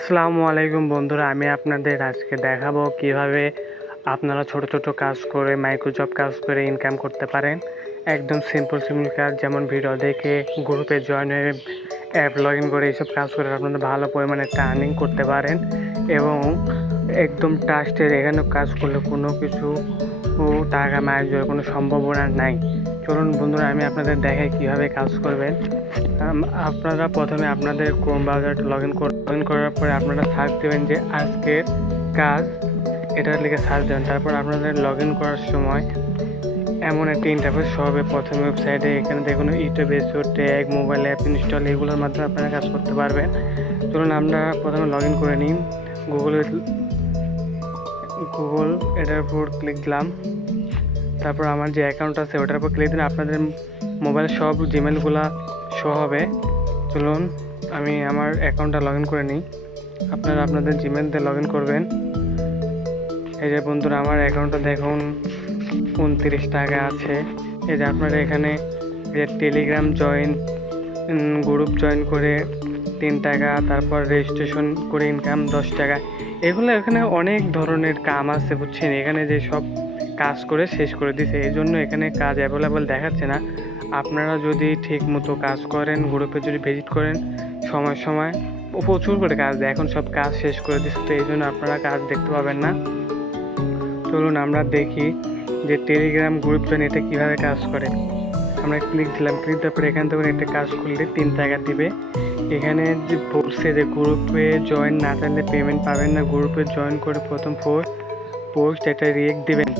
আসসালামু আলাইকুম বন্ধুরা, আমি আপনাদের আজকে দেখাবো কিভাবে আপনারা ছোট ছোট কাজ করে মাইক্রোজব কাজ করে ইনকাম করতে পারেন। একদম সিম্পল কাজ, যেমন ভিডিও দেখে গ্রুপে জয়েন হয়ে অ্যাপ লগ ইন করে এইসব কাজ করে আপনারা ভালো পরিমাণে একটা আর্নিং করতে পারেন এবং একদম ট্রাস্টের। এখানে কাজ করলে কোনো কিছু টাকা মায়ের কোনো সম্ভাবনা নাই। চলুন বন্ধুরা, আমি আপনাদের দেখাই কিভাবে কাজ করবেন। আপনারা প্রথমে আপনাদের ক্রোম ব্রাউজারটা লগ ইন করার পরে আপনারা সার্চ দেবেন যে আজকের কাজ, এটা লিখে সার্চ দেবেন। তারপর আপনাদের লগ ইন করার সময় এমন একটা ইন্টারফেস হবে প্রথমে ওয়েবসাইটে। এখানে দেখুন ইউটিউব, এসও, ট্যাগ, মোবাইল অ্যাপ ইনস্টল, এগুলোর মাধ্যমে আপনারা কাজ করতে পারবেন। চলুন আমরা প্রথমে লগ ইন করে নিন। গুগল এটার উপর ক্লিক দিলাম। তারপর আমার যে অ্যাকাউন্ট আছে ওটার উপর ক্লিক দিন। আপনাদের মোবাইলে সব জিমেলগুলো শো হবে। চলুন আমি আমার অ্যাকাউন্টটা লগ ইন করে নিই। আপনারা আপনাদের জিমেল দিয়ে লগ ইন করবেন। এই যে বন্ধুরা, আমার অ্যাকাউন্টটা দেখুন 29 টাকা আছে। এই যে আপনারা এখানে যে টেলিগ্রাম গ্রুপ জয়েন করে 3 টাকা, তারপর রেজিস্ট্রেশন করে ইনকাম 10 টাকা। এখানে অনেক ধরনের কাম আছে বুঝছেন। এখানে যে সব কাজ করে শেষ করে দিছে, এই জন্য এখানে কাজ অ্যাভেলেবল দেখাচ্ছে না। আপনারা যদি ঠিক মতো কাজ করেন, গ্রুপে যদি ভিজিট করেন, সময় প্রচুর করে কাজ দেয়। এখন সব কাজ শেষ করে দিচ্ছে, তো এই জন্য আপনারা কাজ দেখতে পাবেন না। চলুন আমরা দেখি যে টেলিগ্রাম গ্রুপ জয়েন এটা কীভাবে কাজ করে। আমরা ক্লিক দিলাম, ক্লিক দেওয়ার পরে এখান থেকে একটা কাজ করলে 3 টাকা দিবে। এখানে যে বলছে যে গ্রুপে জয়েন না থাকলে পেমেন্ট পাবেন না। গ্রুপে জয়েন করে প্রথম পোস্ট একটা রিয়েক্ট দিবেন।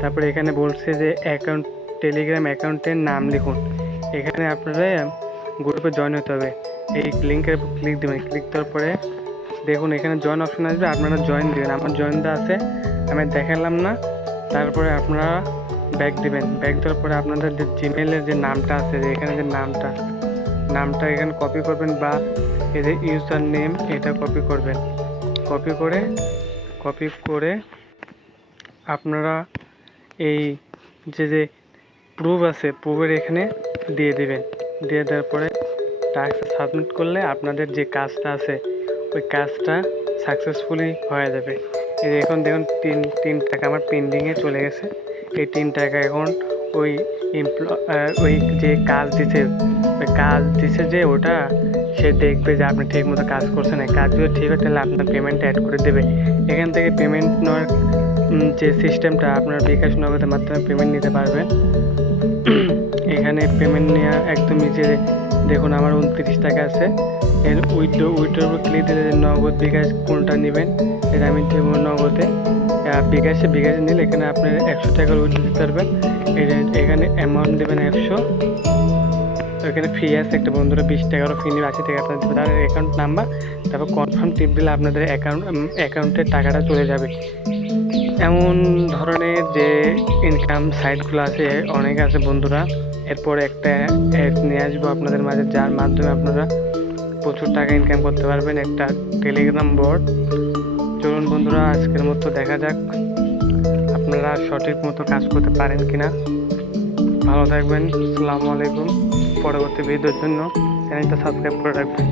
তারপরে এখানে বলছে যে টেলিগ্রাম অ্যাকাউন্টের নাম লিখুন। এখানে আপনারা গ্রুপে জয়েন হতে হবে। এই লিঙ্কের উপর ক্লিক দেবেন। ক্লিক দেওয়ার পরে দেখুন এখানে জয়েন অপশন আসবে, আপনারা জয়েন দেবেন। আমার জয়েন দেওয়া আছে, আমি দেখালাম না। তারপরে আপনারা ব্যাক দিবেন। ব্যাক দেওয়ার পরে আপনাদের যে জিমেলের যে নামটা আছে, যে এখানে যে নামটা এখানে কপি করবেন, বা এই যে ইউজার নেম এটা কপি করবেন। কপি করে আপনারা এই যে প্রুফ আছে, প্রুফের এখানে দিয়ে দিবেন। দিয়ে দেওয়ার পরে টাস্ক সাবমিট করলে আপনাদের যে কাজটা আছে ওই কাজটা সাকসেসফুলি হয়ে যাবে। এই এখন দেখুন 3 টাকা আমার পেন্ডিংয়ে চলে গেছে। এই 3 টাকা এখন ওই যে কাজ দিছে যে ওটা সে দেখবে যে আপনি ঠিক মতো কাজ করছেন। কাজ যদি ঠিক হয় তাহলে আপনার পেমেন্ট অ্যাড করে দেবে। এখান থেকে পেমেন্ট নেওয়ার যে সিস্টেমটা, আপনার বিকাশ নগদের মাধ্যমে পেমেন্ট নিতে পারবেন। এখানে পেমেন্ট নেওয়া একদম ইজি। দেখুন আমার 29 টাকা আছে। এর উইথড্রোর উপর ক্লিক দিলে নগদ বিকাশ কোনটা নেবেন, এটা আমি দেব নগদে। বিকাশে নিলে এখানে আপনার 100 টাকার উইথড্রো দিতে পারবেন। এখানে অ্যামাউন্ট দেবেন 100। এখানে ফি আছে একটা বন্ধুরা, 20 টাকারও ফি নেবে। 80 টাকা আপনার দেবে। তার অ্যাকাউন্ট নাম্বার, তারপর কনফার্ম টিপ দিলে আপনাদের অ্যাকাউন্টের টাকাটা চলে যাবে। এমন ধরনের যে ইনকাম সাইটগুলো আছে অনেক আছে বন্ধুরা। এরপর একটা অ্যাড নিয়ে আসবো আপনাদের মাঝে, যার মাধ্যমে আপনারা প্রচুর টাকা ইনকাম করতে পারবেন। একটা টেলিগ্রাম বোর্ড। চলুন বন্ধুরা, আজকের মতো দেখা যাক আপনারা সঠিক মতো কাজ করতে পারেন কিনা। ভালো থাকবেন। আসসালামু আলাইকুম। পরবর্তী ভিডিওর জন্য চ্যানেলটা সাবস্ক্রাইব করে রাখবেন।